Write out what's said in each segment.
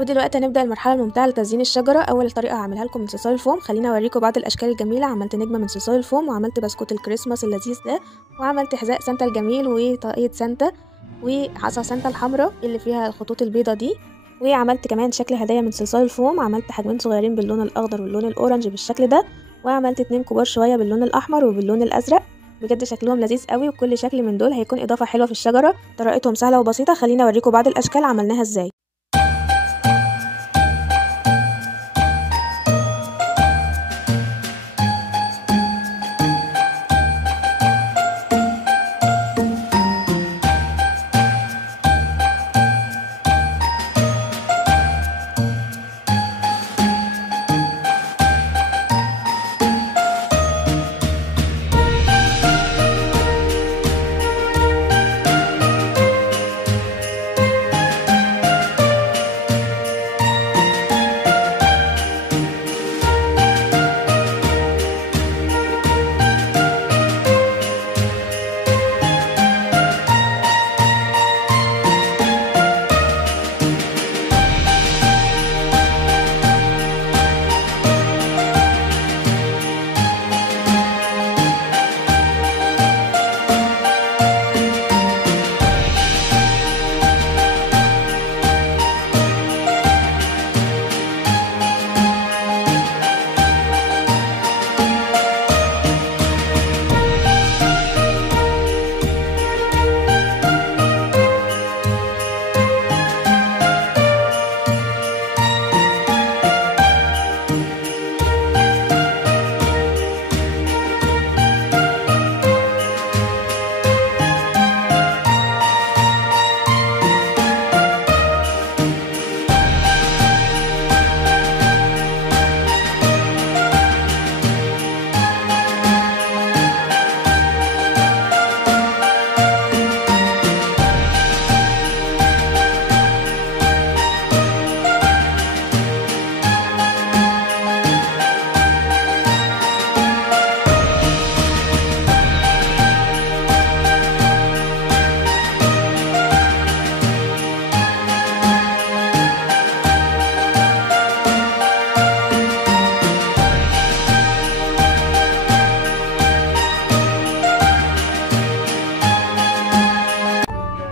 ودلوقتي هنبدأ المرحلة الممتعة لتزيين الشجرة. أول طريقة هعملها لكم من صلصال الفوم. خليني أوريكم بعض الأشكال الجميلة. عملت نجمة من صلصال الفوم، وعملت بسكوت الكريسماس اللذيذ ده، وعملت حذاء سانتا الجميل وطاقية سانتا، وعصا سانتا الحمراء اللي فيها الخطوط البيضة دي، وعملت كمان شكل هدايا من صلصال الفوم. عملت حجمين صغيرين باللون الأخضر واللون الأورنج بالشكل ده، وعملت 2 كبار شوية باللون الأحمر وباللون الأزرق. بجد شكلهم لذيذ قوي، وكل شكل من دول هيكون إضافة حلوة في الشجرة. طريقتهم سهلة وبسيطة. خليني أوريكم بعض الأشكال عملناها ازاي.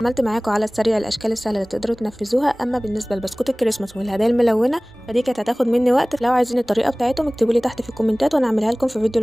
عملت معاكم على السريع الاشكال السهله اللي تقدروا تنفذوها. اما بالنسبه لبسكوت الكريسماس والهدايا الملونه فدي كانت هتاخد مني وقت. لو عايزين الطريقه بتاعتهم اكتبوا لي تحت في الكومنتات وانا اعملها لكم في فيديو